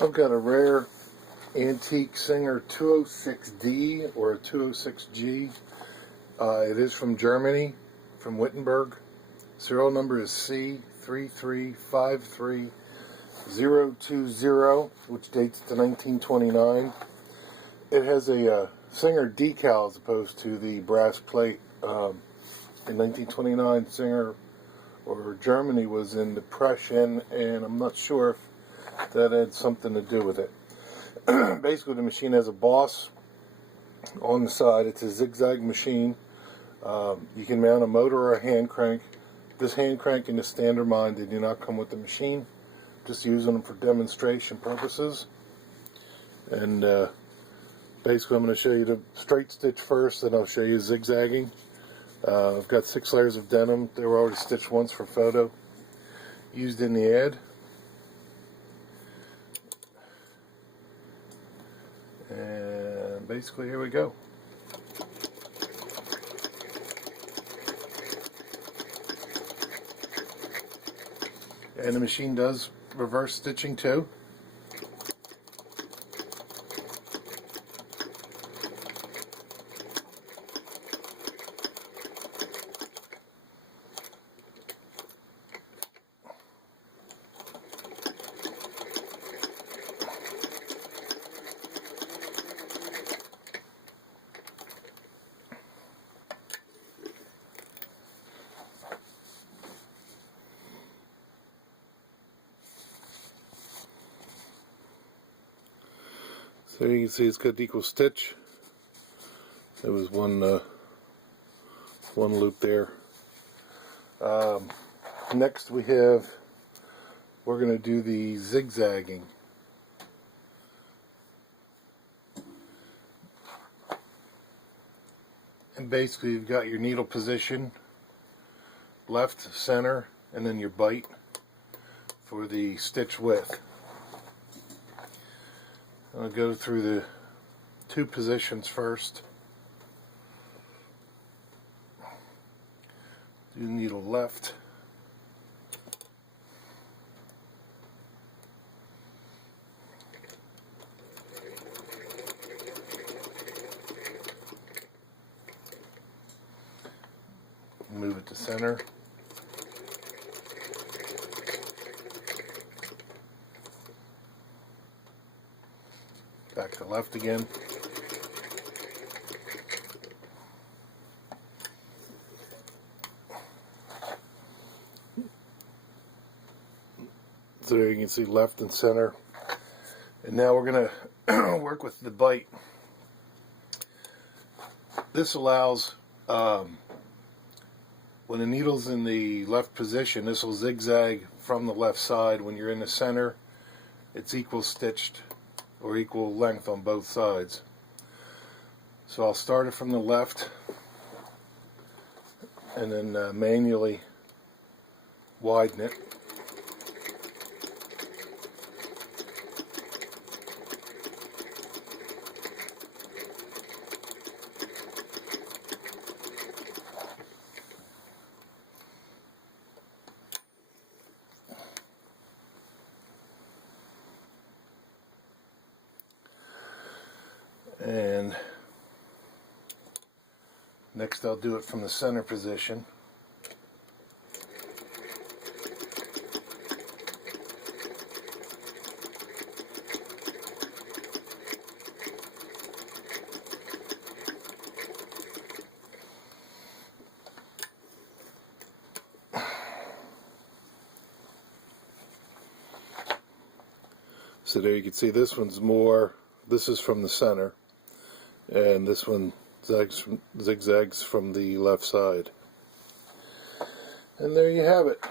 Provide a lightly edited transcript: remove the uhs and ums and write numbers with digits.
I've got a rare antique Singer 206D or a 206G. It is from Germany, from Wittenberg. Serial number is C3353020, which dates to 1929. It has a Singer decal as opposed to the brass plate. In 1929, Singer or Germany was in depression, and I'm not sure if that had something to do with it. Basically, the machine has a boss on the side. It's a zigzag machine. You can mount a motor or a hand crank. This hand crank and the standard mine, they do not come with the machine. Just using them for demonstration purposes. And basically, I'm going to show you the straight stitch first, then I'll show you zigzagging. I've got 6 layers of denim. They were already stitched once for photo, used in the ad. And basically, here we go. And the machine does reverse stitching too. So you can see it's got equal stitch. There was one loop there. Next we're going to do the zigzagging. And basically you've got your needle position, left, center, and then your bite for the stitch width. I'll go through the 2 positions first. Do needle left. Move it to center. Back to left again. So there you can see left and center. And now we're going to work with the bite. This allows, when the needle's in the left position, this will zigzag from the left side. When you're in the center, it's equal stitched or equal length on both sides. So I'll start it from the left and then manually widen it. And next I'll do it from the center position. So there you can see this one's more, this is from the center. And this one zigzags from the left side. And there you have it.